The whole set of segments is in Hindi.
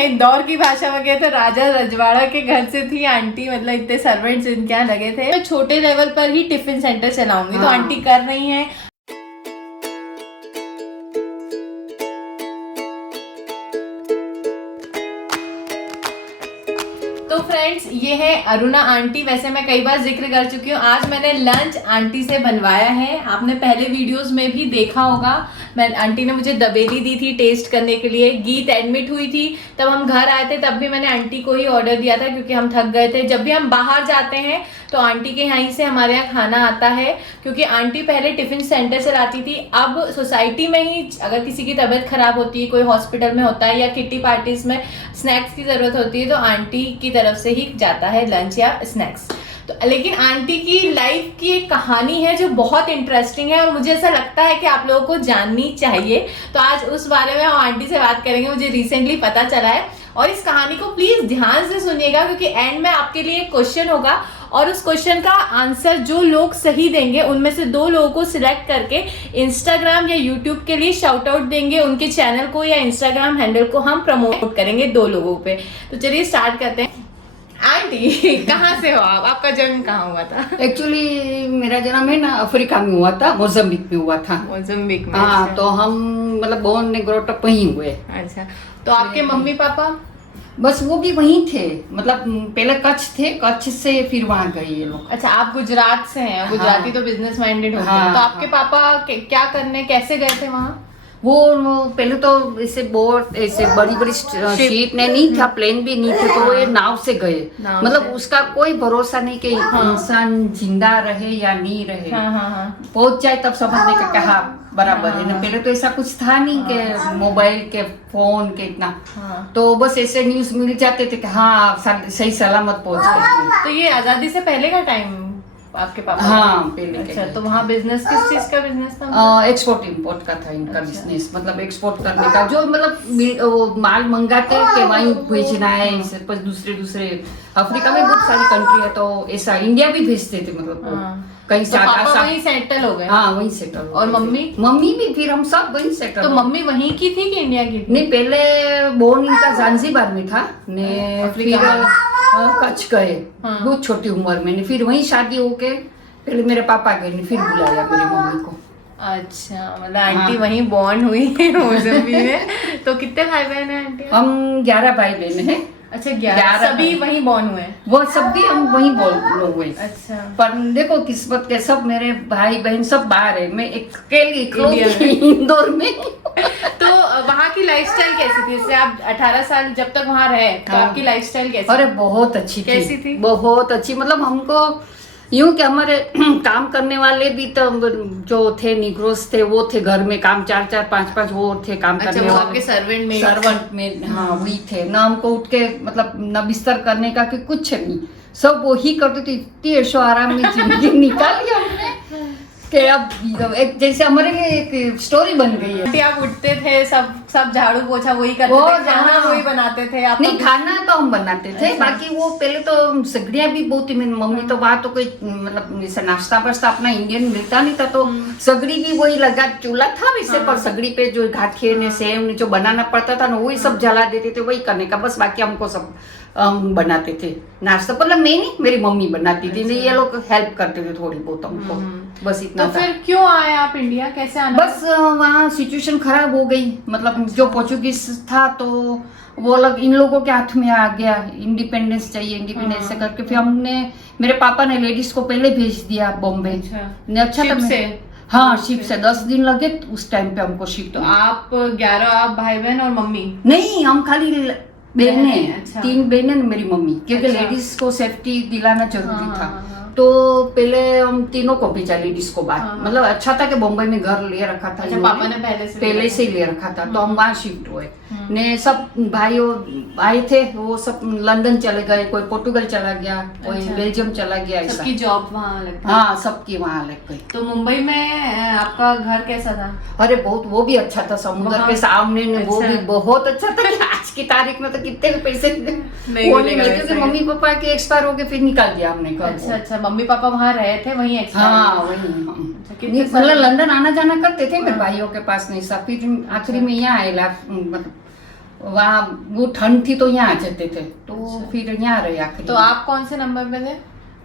इंदौर की भाषा में गए तो राजा रजवाड़ा के घर से थी आंटी, मतलब इतने सर्वेंट्स इनके यहाँ लगे थे। मैं छोटे लेवल पर ही टिफिन सेंटर चलाऊंगी। तो आंटी कर रही हैं। तो फ्रेंड्स ये है अरुणा आंटी। वैसे मैं कई बार जिक्र कर चुकी हूँ। आज मैंने लंच आंटी से बनवाया है। आपने पहले वीडियोस में भी देखा होगा। आंटी ने मुझे दबेली दी थी टेस्ट करने के लिए। गीत एडमिट हुई थी तब हम घर आए थे, तब भी मैंने आंटी को ही ऑर्डर दिया था क्योंकि हम थक गए थे। जब भी हम बाहर जाते हैं तो आंटी के यहाँ से हमारे यहाँ खाना आता है, क्योंकि आंटी पहले टिफिन सेंटर से लाती थी। अब सोसाइटी में ही अगर किसी की तबीयत खराब होती है, कोई हॉस्पिटल में होता है या किट्टी पार्टीज में स्नैक्स की जरूरत होती है, तो आंटी की तरफ से ही जाता है लंच या स्नैक्स। तो लेकिन आंटी की लाइफ की एक कहानी है जो बहुत इंटरेस्टिंग है और मुझे ऐसा लगता है कि आप लोगों को जाननी चाहिए। तो आज उस बारे में हम आंटी से बात करेंगे। मुझे रिसेंटली पता चला है और इस कहानी को प्लीज ध्यान से सुनिएगा, क्योंकि एंड में आपके लिए एक क्वेश्चन होगा और उस क्वेश्चन का आंसर जो लोग सही देंगे उनमें से 2 लोगों को सिलेक्ट करके इंस्टाग्राम या यूट्यूब के लिए शाउट आउट देंगे। उनके चैनल को या इंस्टाग्राम हैंडल को हम प्रमोट करेंगे 2 लोगों पे। तो चलिए स्टार्ट करते हैं। आंटी कहाँ से हो आप? आपका जन्म कहाँ हुआ था? एक्चुअली मेरा जन्म है ना अफ्रीका में हुआ था, मोजाम्बिक में हुआ था। मोजाम्बिक में? हाँ, अच्छा। तो हम मतलब बोर्न ने ग्रोट अप वहीं हुए। अच्छा, तो आपके मम्मी पापा? बस वो भी वहीं थे, मतलब पहले कच्छ थे, कच्छ से फिर वहाँ गए ये लोग। अच्छा, आप गुजरात से हैं। गुजराती हाँ। तो बिजनेस माइंडेड होते हाँ, हैं। तो आपके हाँ। पापा क्या करने कैसे गए थे वहाँ? वो पहले तो ऐसे बोट ऐसे बड़ी बड़ी शिप ने नहीं था, प्लेन भी नहीं थे, तो वो ये नाव से गए। नाव मतलब से। उसका कोई भरोसा नहीं कि इंसान जिंदा रहे या नहीं रहे। हाँ हाँ हाँ। पहुंच जाए तब समझने का कहा बराबर है ना। पहले तो ऐसा कुछ था नहीं कि मोबाइल के फोन के इतना। तो बस ऐसे न्यूज मिल जाते थे कि हाँ सही सलामत पहुंच गए। तो ये आजादी से पहले का टाइम आपके पापा? हाँ, पहले। अच्छा, तो वहाँ बिजनेस किस चीज का बिजनेस था? एक्सपोर्ट इंपोर्ट का था इनका बिजनेस। मतलब एक्सपोर्ट करने का, जो मतलब वो माल मंगाते कि वहीं भेजना है इसे दूसरे अफ्रीका में बहुत सारी कंट्री है, तो ऐसा इंडिया भी भेजते थे। मतलब कहीं तो पापा वहीं सेटल हो गए? हाँ, वहीं सेटल। और मम्मी? मम्मी भी फिर हम सब वहीं सेटल। तो मम्मी वहीं की थी कि इंडिया की थी? नहीं, पहले बोर्न इनका जांजीबार में था ने, फिर कच्छ गए बहुत छोटी उम्र में। फिर वहीं शादी होके पहले मेरे पापा गए, फिर बुलाया मेरी मम्मी को। अच्छा, मतलब आंटी वहीं बॉर्न हुई है मोजाम्बिक में। तो कितने भाई बहन हैं आंटी? हम 11 भाई बहन हैं। अच्छा, 11 सभी वहीं बॉर्न हुए? वो सब भी हम वहीं लोग हुए। अच्छा, पर देखो किस्मत के, सब मेरे भाई बहन सब बाहर है, मैं अकेली इकलौती इंदौर में। तो वहाँ की लाइफस्टाइल कैसी थी? जैसे आप 18 साल जब तक वहाँ रहे तो आपकी लाइफस्टाइल कैसी? अरे बहुत अच्छी थी। कैसी थी? बहुत अच्छी। मतलब हमको यूं कि हमारे काम करने वाले भी तो जो थे निग्रोस थे, वो थे घर में काम 4-4 5-5 वो थे काम करने वाले। आपके सर्वेंट में हाँ वही थे ना। हमको उठ के मतलब न बिस्तर करने का कि कुछ नहीं, सब वो ही करते थे। इतनी ऐशो आराम में जिंदगी निकाली हमने कि अब एक जैसे हमारे लिए एक स्टोरी बन गई है। आप उठते थे, सब झाड़ू पोछा वही करते थे, खाना वही बनाते थे आप? नहीं, खाना तो हम बनाते थे। बाकी वो पहले तो सगड़ियाँ भी बहुत थी। मेरी मम्मी तो वहाँ तो कोई मतलब जैसे नाश्ता वास्ता अपना इंडियन मिलता नहीं था, तो सगड़ी भी वही लगा, चूल्हा था वैसे, पर सगड़ी पे जो गाठिए ने सेव ने जो बनाना पड़ता था ना, वही सब जला देते थे, वही करने का बस। बाकी हमको सब बनाते थे नाश्ता। मतलब मैं नहीं, मेरी मम्मी बनाती थी। ये लोग हेल्प करते थे थोड़ी बहुत हमको, बस इतना। तो फिर क्यों आए आप इंडिया? कैसे आना? बस वहाँ सिचुएशन खराब हो गई। मतलब जो पोर्चुगीज था तो वो लोग इन लोगों के हाथ में आ गया, इंडिपेंडेंस चाहिए, इंडिपेंडेंस से करके फिर हमने, मेरे पापा ने लेडीज को पहले भेज दिया बॉम्बे। अच्छा शिप से? हाँ, शिप से 10 दिन लगे उस टाइम पे हमको शिप। तो आप 11 आप भाई बहन और मम्मी? नहीं, हम खाली बहने। अच्छा। 3 बहनें मेरी मम्मी, क्योंकि अच्छा। लेडीज को सेफ्टी दिलाना जरूरी था। तो पहले हम तीनों को भेजा लेडीज को बाहर। मतलब अच्छा था कि बॉम्बे में घर ले रखा था। अच्छा, पापा ने पहले से ही ले रखा था, तो हम वहाँ शिफ्ट हुए। ने सब भाइयों आए थे, वो सब लंदन चले गए, कोई पोर्टुगल चला गया, कोई बेल्जियम चला गया। सबकी जॉब वहाँ लग गई? हाँ, सबकी वहाँ लग गई। तो मुंबई में आपका घर कैसा था? अरे बहुत, वो भी अच्छा था, समुद्र के सामने ने। वो भी बहुत अच्छा था। आज की तारीख में तो कितने भी पैसे नहीं मिलेगा, क्योंकि मम्मी पापा के एक्सपायर हो गए, फिर निकाल दिया हमने घर। अच्छा, मम्मी पापा वहाँ रहे थे, वहीं एक्सपायर? हाँ, वही। मतलब लंदन आना जाना करते थे मेरे भाइयों के पास नहीं सब। फिर आखिरी में यहाँ आए, मतलब वहाँ वो ठंड थी तो यहाँ आ जाते थे, तो फिर यहाँ रहे आखिर। तो आप कौन से नंबर पे थे?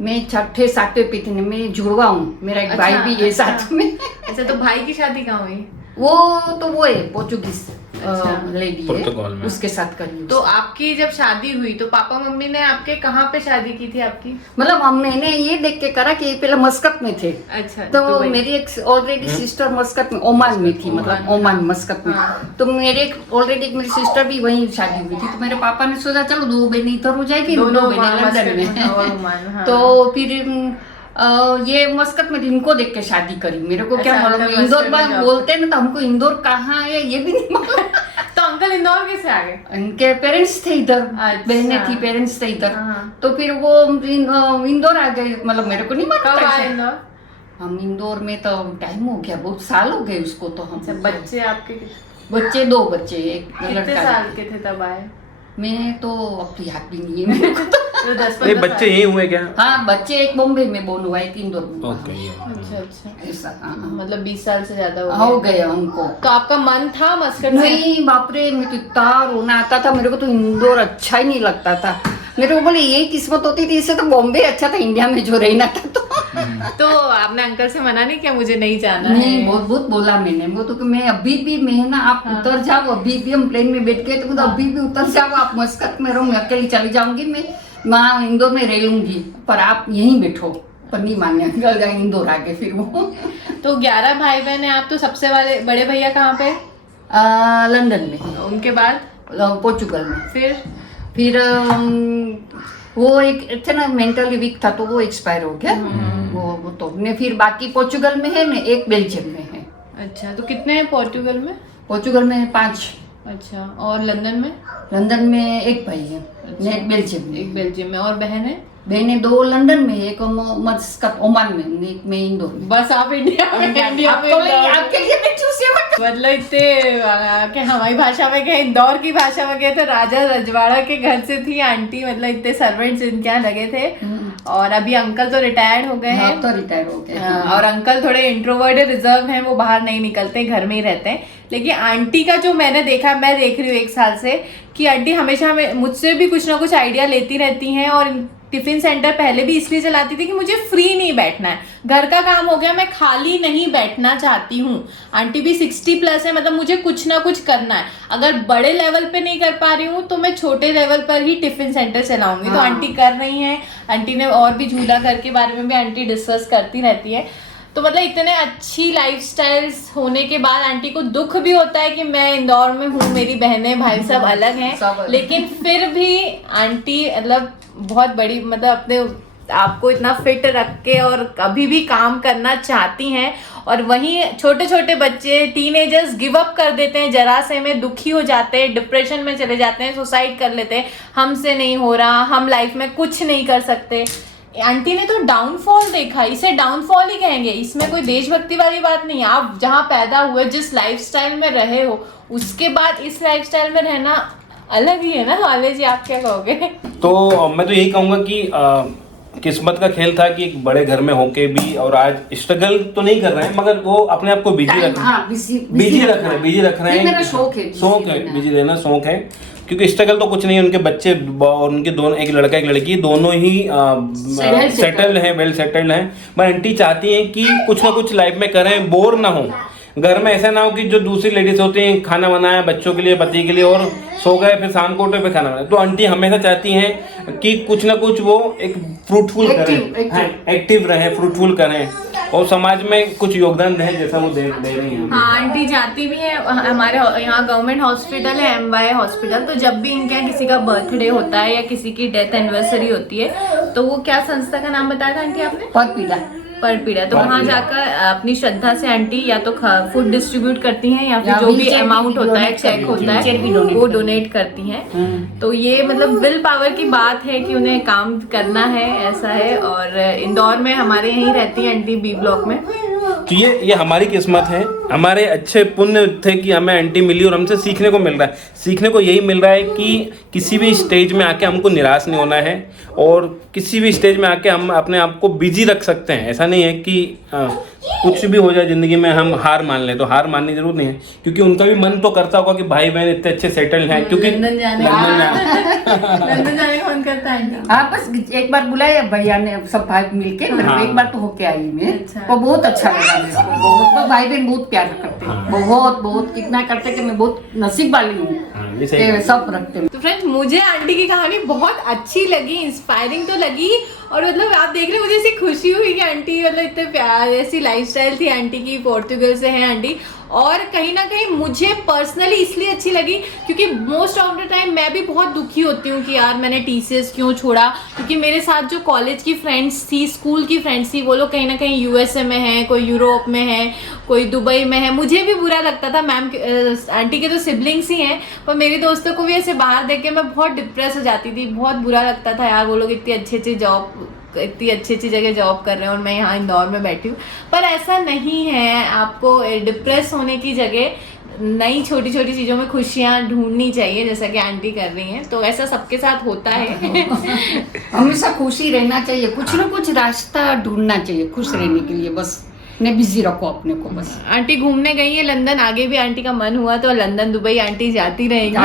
मैं 6ठे 7वें पे थी, मैं जुड़वा हूँ, मेरा एक भाई भी है साथ में। अच्छा, तो भाई की शादी कहाँ हुई? वो है पोर्चुगीज लेडी पुर्तगाल है, में। उसके साथ करी। तो आपकी जब शादी हुई तो पापा मम्मी ने आपके कहाँ पे शादी की थी आपकी? मतलब मैंने ये देख के करा कि ये पहले मस्कत में थे, अच्छा, तो दुबई। मेरी एक ऑलरेडी सिस्टर मस्कत में, ओमान में थी, मतलब ओमान मस्कत में। हाँ। तो मेरे ऑलरेडी मेरी सिस्टर भी वहीं शादी हुई थी, तो मेरे पापा ने सोचा चलो 2 बहनें इधर हो जाएगी, 2 बहनें लंदन में। और ओमान, हाँ। तो फिर ये मस्कत में इनको देख के शादी करी। मेरे को क्या अच्छा, मालूम, अंकल इंदौर मस्कत में में job बोलते हैं ना, तो हमको इंदौर कहाँ है ये भी नहीं मालूम। तो अंकल इंदौर कैसे आ गए? उनके पेरेंट्स थे इधर, अच्छा। बहनें थी, पेरेंट्स थे इधर। हाँ। तो फिर वो इंदौर आ गए, मतलब मेरे को नहीं मालूम कब आए कैसे। इंदौर? हम इंदौर में तो टाइम हो गया, बहुत साल हो गए उसको। तो हम अच्छा, बच्चे आपके बच्चे 2 बच्चे, एक कितने लड़का। साल के थे तब आए? मैं तो अब तो याद भी नहीं है मेरे को तो। तो 10-15 ये बच्चे यही हुए क्या? हाँ, बच्चे एक बॉम्बे में बोर्न हुआ, एक इंदौर में हुआ। ओके, ये अच्छा अच्छा, ऐसा हाँ। मतलब 20 साल से ज्यादा हो हो गए। गया हमको। तो आपका मन था मस्कट से? नहीं बाप रे, मैं तो इतना रोना आता था, मेरे को तो इंदौर अच्छा ही नहीं लगता था। मेरे को बोले यही किस्मत होती थी, इससे तो बॉम्बे अच्छा था, इंडिया में जो रहना था। तो आपने अंकल से मना नहीं किया मुझे नहीं जाना नहीं, है? बहुत बहुत बोला मैंने वो तो, कि मैं अभी भी, मैं ना आप उतर जाओ, अभी भी हम प्लेन में बैठ गए तो अभी भी उतर जाओ, आप मस्कत में रहो, मैं अकेली चली जाऊंगी, मैं वहाँ इंदौर में रह लूंगी, पर आप यहीं बैठो। पर नहीं माने, अंकल इंदौर आ गए फिर वो। तो 11 भाई बहन है आप, तो सबसे वाले बड़े भैया कहाँ पे? लंदन में, उनके बाद पोर्चुगल में। फिर वो एक थे ना, मेंटली वीक था, तो वो एक्सपायर हो गया। वो तो ने फिर बाकी पोर्चुगल में है ना, एक बेल्जियम में है। अच्छा, तो कितने हैं पोर्टुगल में? पोर्चुगल में 5, अच्छा, और लंदन में? लंदन में एक भाई है, अच्छा। एक बेल्जियम में। एक बेल्जियम में, और बहन है? बहनें 2 लंदन में, एक मस्कत ओमान में, एक में इंदौर में। बस आप इंडिया में, इंडिया में आपके लिए मैं चूसे मतलब इतने कि हमारी भाषा में कहे, इंदौर की भाषा में कहे तो राजा रजवाड़ा के घर से थी आंटी, मतलब इतने सर्वेंट्स इनके यहाँ लगे थे। और अभी अंकल तो रिटायर्ड हो गए हैं। तो रिटायर हो गए। और अंकल थोड़े इंट्रोवर्ट रिजर्व हैं, वो बाहर नहीं निकलते, घर में ही रहते हैं। लेकिन आंटी का जो मैंने देखा, मैं देख रही हूँ 1 साल से, कि आंटी हमेशा हमें मुझसे भी कुछ ना कुछ आइडिया लेती रहती हैं। और टिफिन सेंटर पहले भी इसलिए चलाती थी कि मुझे फ्री नहीं बैठना है, घर का काम हो गया, मैं खाली नहीं बैठना चाहती हूँ। आंटी भी 60+ है, मतलब मुझे कुछ ना कुछ करना है। अगर बड़े लेवल पे नहीं कर पा रही हूँ तो मैं छोटे लेवल पर ही टिफिन सेंटर चलाऊंगी। तो आंटी कर रही हैं। आंटी ने और भी झूला घर के बारे में भी आंटी डिस्कस करती रहती है। तो मतलब इतने अच्छी लाइफस्टाइल्स होने के बाद आंटी को दुख भी होता है कि मैं इंदौर में हूँ, मेरी बहनें भाई सब अलग हैं, लेकिन फिर भी आंटी मतलब बहुत बड़ी, मतलब अपने आपको इतना फिट रख के और कभी भी काम करना चाहती हैं। और वहीं छोटे छोटे बच्चे, टीनेजर्स गिव अप कर देते हैं, जरा से में दुखी हो जाते हैं, डिप्रेशन में चले जाते हैं, सुसाइड कर लेते हैं, हमसे नहीं हो रहा, हम लाइफ में कुछ नहीं कर सकते। आंटी ने तो डाउनफॉल देखा, इसे डाउनफॉल ही कहेंगे, इसमें कोई देशभक्ति वाली बात नहीं है। आप जहाँ पैदा हुए, जिस लाइफस्टाइल में रहे हो, उसके बाद इस लाइफस्टाइल में रहना अलग ही है ना। लाले जी, आप क्या कहोगे? तो मैं तो यही कहूँगा कि किस्मत का खेल था कि एक बड़े घर में होके भी, और आज स्ट्रगल तो नहीं कर रहे हैं, मगर वो अपने आप को बिजी रख रहे हैं, बिजी रख रहे हैं। मेरा शौक है बिजी रहना शौक है, क्योंकि स्ट्रगल तो कुछ नहीं है। उनके बच्चे और उनके दोनों, एक लड़का एक लड़की, दोनों ही सेटल्ड हैं, वेल सेटल्ड हैं। पर आंटी चाहती हैं कि कुछ ना कुछ लाइफ में करें, बोर ना हो घर में। ऐसा ना हो कि जो दूसरी लेडीज होती हैं, खाना बनाया बच्चों के लिए, पति के लिए, और सो गए, फिर शाम को उठे फिर खाना बनाया। तो आंटी हमेशा चाहती हैं कि कुछ ना कुछ वो एक फ्रूटफुल करें, एक्टिव रहें, फ्रूटफुल करें, और समाज में कुछ योगदान दें, जैसा वो दे रही हैं। हाँ, आंटी जाती भी है। हमारे यहाँ गवर्नमेंट हॉस्पिटल है, MY हॉस्पिटल, तो जब भी इनके यहाँ किसी का बर्थडे होता है या किसी की डेथ एनिवर्सरी होती है, तो वो क्या संस्था का नाम बताया था आंटी आपने? परपीड़ा। तो वहाँ जाकर अपनी श्रद्धा से आंटी या तो फूड डिस्ट्रीब्यूट करती हैं, या फिर जो भी अमाउंट होता है, चेक होता है, वो डोनेट करती हैं। तो ये मतलब विल पावर की बात है कि उन्हें काम करना है, ऐसा है। और इंदौर में हमारे यहीं रहती है आंटी, B ब्लॉक में। तो ये हमारी किस्मत है, हमारे अच्छे पुण्य थे कि हमें आंटी मिली और हमसे सीखने को मिल रहा है। सीखने को यही मिल रहा है कि किसी भी स्टेज में आके हमको निराश नहीं होना है और किसी भी स्टेज में आके हम अपने आप को बिजी रख सकते हैं। ऐसा नहीं है कि कुछ भी हो जाए ज़िंदगी में हम हार मान लें, तो हार माननी जरूर नहीं है, क्योंकि उनका भी मन तो करता होगा कि भाई बहन इतने अच्छे सेटल्ड हैं, क्योंकि लंदन जाने लंदन जाने का मन करता है। हाँ, बस एक बार बुलाया भैया ने, सब भाई मिलके एक बार तो होके आई मैं। अच्छा। वो बहुत अच्छा लगा मेरे को, बहुत। भाई बहन बहुत प्यार करते हैं, बहुत बहुत इतना करते कि मैं बहुत नसीब वाली हूँ कि सब रखते हैं। तो फ्रेंड्स, मुझे आंटी की कहानी बहुत अच्छी लगी, इंस्पायरिंग तो लगी, और मतलब आप देख रहे हो मुझे ऐसी खुशी हुई कि आंटी मतलब इतने प्यार, ऐसी लाइफस्टाइल थी आंटी की, पोर्तुगल से है आंटी। और कहीं ना कहीं मुझे पर्सनली इसलिए अच्छी लगी क्योंकि मोस्ट ऑफ द टाइम मैं भी बहुत दुखी होती हूँ कि यार मैंने टीसीएस क्यों छोड़ा, क्योंकि मेरे साथ जो कॉलेज की फ्रेंड्स थी, स्कूल की फ्रेंड्स थी, वो लोग कहीं ना कहीं यूएसए में है, कोई यूरोप में है, कोई दुबई में है। मुझे भी बुरा लगता था, मैम आंटी के तो सिबलिंग्स ही हैं, पर मेरे दोस्तों को भी ऐसे बाहर देख के मैं बहुत डिप्रेस हो जाती थी, बहुत बुरा लगता था यार वो लोग इतनी अच्छी अच्छी जगह जॉब कर रहे हैं और मैं यहाँ इंदौर में बैठी हूँ। पर ऐसा नहीं है, आपको डिप्रेस होने की जगह नई छोटी छोटी चीज़ों में खुशियाँ ढूंढनी चाहिए, जैसा कि आंटी कर रही हैं। तो ऐसा सबके साथ होता है। हमेशा खुशी रहना चाहिए, कुछ ना कुछ रास्ता ढूंढना चाहिए खुश रहने के लिए, बस ने बिजी रखो अपने को बस। आंटी घूमने गई है लंदन, आगे भी आंटी का मन हुआ तो लंदन दुबई आंटी जाती रहेगी।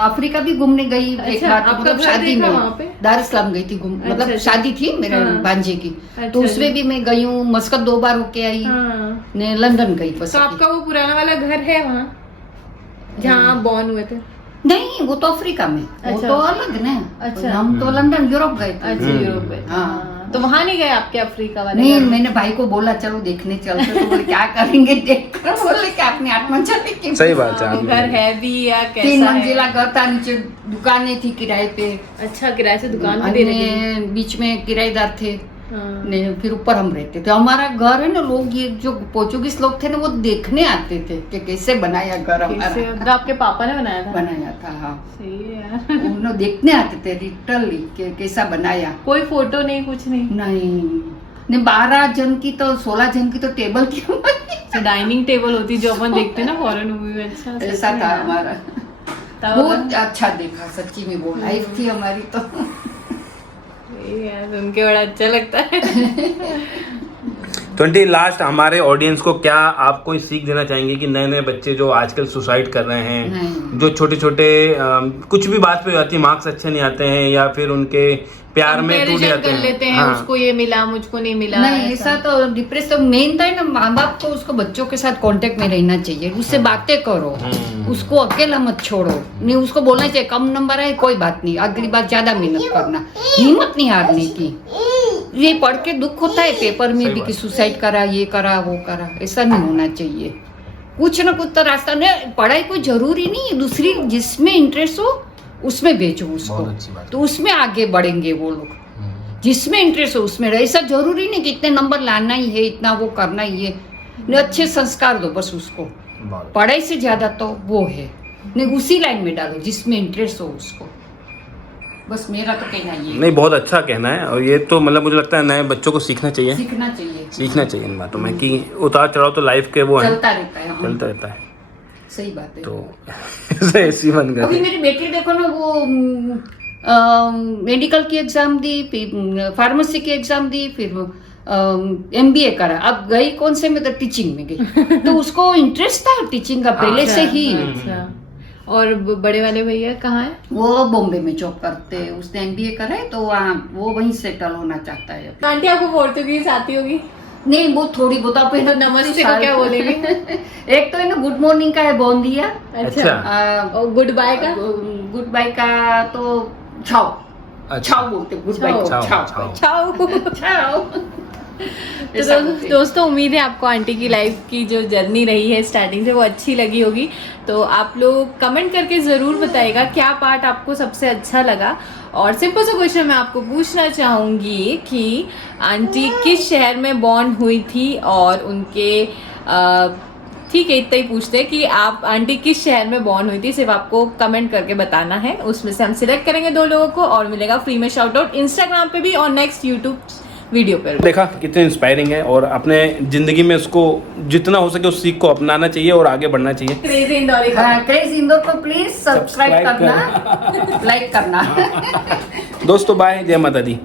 अफ्रीका भी घूमने गई एक अच्छा, बार, आपका मतलब घर शादी देखा में वहाँ पे? दार इस्लाम गई थी मतलब अच्छा। शादी थी मेरे हाँ। भांजे की, अच्छा तो उसमें भी मैं गई हूँ। मस्कत 2 बार होके आई, हाँ। ने लंदन गई बस। तो आपका वो पुराना वाला घर है वहाँ जहाँ आप बॉर्न हुए थे? नहीं, वो तो अफ्रीका में, वो अच्छा। तो अलग ना। अच्छा। हम तो लंदन यूरोप गए थे। अच्छा, यूरोप में। हाँ। तो वहाँ नहीं गए आपके अफ्रीका वाले नहीं, घर? मैंने भाई को बोला चलो देखने चलते, तो बोले क्या करेंगे देख कर, बोले कि अपने आत्मा चले की। सही बात है। वो घर है भी या 3 कैसा है? मंजिला घर था, नीचे दुकानें थी किराए पे, अच्छा, किराए से दुकान भी दे रही है। अन्य बीच में किराएदार थे, हाँ। ने फिर ऊपर हम रहते थे। हमारा घर है ना, लोग ये जो पोर्चुगीज लोग थे ना, वो देखने आते थे कि कैसे बनाया घर कैसे? हमारा, तो आपके पापा ने बनाया था? बनाया था। हाँ, सही है यार। उन्होंने देखने आते थे लिटरली कि कैसा बनाया। कोई फोटो नहीं, कुछ नहीं? नहीं, 12 जन की तो 16 जन की तो टेबल की तो डाइनिंग टेबल होती जो अपन देखते हैं ना फॉरेन मूवी में। अच्छा, ऐसा सच में था यार। हमारा। तब बहुत अच्छा देखा सच्ची में, वो लाइफ थी हमारी तो। सही है, सुन के बड़ा अच्छा लगता है। 20 लास्ट हमारे ऑडियंस को क्या आप कोई सीख देना चाहेंगे कि नए नए बच्चे जो आजकल सुसाइड कर रहे हैं, नहीं। जो छोटे छोटे कुछ भी बात पे हो जाती है, मार्क्स अच्छे नहीं आते हैं या फिर उनके प्यार में टूट Comparison जाते कर लेते हैं, हाँ। उसको ये मिला मुझको नहीं मिला। नहीं, ऐसा तो डिप्रेस तो मेन था ना, माँ बाप को उसको बच्चों के साथ कांटेक्ट में रहना चाहिए, उससे बातें करो, उसको अकेला मत छोड़ो। नहीं, उसको बोलना चाहिए कम नंबर है कोई बात नहीं, अगली बार ज्यादा मेहनत करना, हिम्मत नहीं हारने की। ये पढ़ के दुख होता है पेपर में भी कि सुसाइड करा, ये करा, वो करा, ऐसा नहीं होना चाहिए। कुछ ना कुछ तो रास्ता नहीं, पढ़ाई कोई जरूरी नहीं है, दूसरी जिसमें इंटरेस्ट हो उसमें भेजो उसको, तो उसमें आगे बढ़ेंगे वो लोग। जिसमें इंटरेस्ट हो उसमें, ऐसा जरूरी नहीं कि इतने नंबर लाना ही है, इतना वो करना ही है। नहीं, अच्छे संस्कार दो बस उसको, पढ़ाई से ज्यादा तो वो है नहीं, उसी लाइन में डालो जिसमें इंटरेस्ट हो उसको। बस मेरा तो कहना ये है। नहीं, बहुत अच्छा कहना है, और ये तो मतलब मुझे लगता है नए बच्चों को सीखना चाहिए सीखना चाहिए, सीखना चाहिए इन बातों में कि उतार चढ़ाव तो लाइफ के वो है, चलता रहता है। हाँ, चलता रहता है। सही बात है। तो ऐसी बन अभी गई। मेरी बेटी देखो ना, वो मेडिकल की एग्जाम दी, फिर फार्मेसी की एग्जाम दी, फिर MBA करा। अब गई कौन से में, तो टीचिंग में गई। तो उसको इंटरेस्ट था टीचिंग का पहले से ही। अच्छा, और बड़े वाले भैया कहाँ है? वो बॉम्बे में जॉब करते हैं, उसने MBA करा है, तो वहाँ वो वहीं सेटल होना चाहता है। तो आंटी आपको पोर्तुगीज आती होगी? नहीं, वो थोड़ी बहुत आप तो नमस्ते को क्या बोलेंगे? एक तो है ना गुड मॉर्निंग का है बोल दिया, अच्छा, और गुड बाय का? गुड बाय का तो छाओ, छाओ बोलते, गुड बाय को छाओ चाओ। छाओ। तो दोस्तों, उम्मीद है आपको आंटी की लाइफ की जो जर्नी रही है स्टार्टिंग से वो अच्छी लगी होगी। तो आप लोग कमेंट करके ज़रूर बताइएगा क्या पार्ट आपको सबसे अच्छा लगा। और सिंपल सा क्वेश्चन मैं आपको पूछना चाहूँगी कि आंटी किस शहर में बॉर्न हुई थी, और उनके ठीक है, इतना ही पूछते हैं कि आप आंटी किस शहर में बॉर्न हुई थी, सिर्फ आपको कमेंट करके बताना है। उसमें से हम सिलेक्ट करेंगे 2 लोगों को और मिलेगा फ्री में शाउट आउट, इंस्टाग्राम पे भी और नेक्स्ट यूट्यूब वीडियो पर। देखा कितने इंस्पायरिंग है और अपने जिंदगी में उसको जितना हो सके उस सीख को अपनाना चाहिए और आगे बढ़ना चाहिए। क्रेजी इंदौरी क्रेज इंदौर को प्लीज सब्सक्राइब करना, लाइक करना। दोस्तों बाय, जय माता दी।